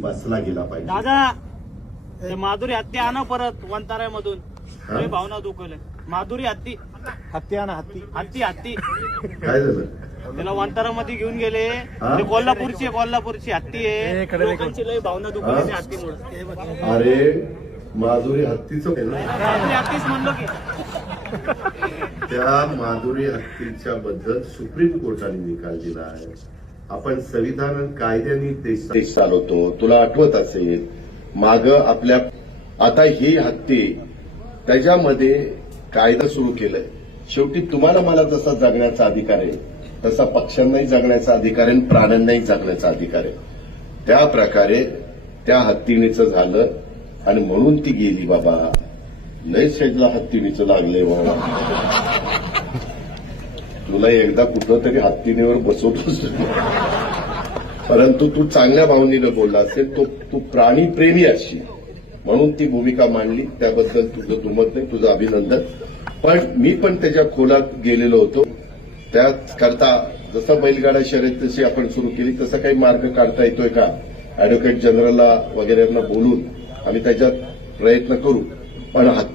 बसला गेला पाहिजे. दादा ते माधुरी हत्ती आणा परत वंताऱ्यामधून. लय भावना दुखवले. माधुरी हत्ती हत्ती आणा हत्ती. हत्ती हत्ती काय झालं? त्याला वंतारामध्ये घेऊन गेले. ते कोल्हापूरची हत्ती आहे. लोकांची लय भावना दुखवली त्या हत्तीमुळे. अरे माधुरी हत्तीचं माधुरी हत्तीच म्हणलो की. त्या माधुरी हत्तीच्या बद्दल सुप्रीम कोर्टाने निकाल दिला आहे. आपण संविधान कायद्याने देश चालवतो. तुला आठवत असेल माग आपल्या आता ही हत्ती त्याच्यामध्ये कायदा सुरू केलाय. शेवटी तुम्हाला मला जसा जगण्याचा अधिकार आहे तसा पक्ष्यांनाही जगण्याचा अधिकार आहे, प्राण्यांनाही जगण्याचा अधिकार आहे. त्या प्रकारे त्या हत्तीणीचं झालं आणि म्हणून ती गेली. बाबा लय शेजला हत्तीणीचं लागलंय बाबा. तुला एकदा कुठं तरी हत्तीणीवर बसवतोस, परंतु तू चांगल्या भावनेनं बोलला असेल. तू प्राणीप्रेमी असशील म्हणून ती भूमिका मांडली. त्याबद्दल तुझं दुमत नाही, तुझं अभिनंदन. पण मी पण त्याच्या खोलात गेलेलो होतो. त्याकरता जसं बैलगाडा शर्यत जशी आपण सुरू केली तसा काही मार्ग काढता येतोय का अॅडव्होकेट जनरलला वगैरेंना बोलून आम्ही त्याच्यात प्रयत्न करू. पण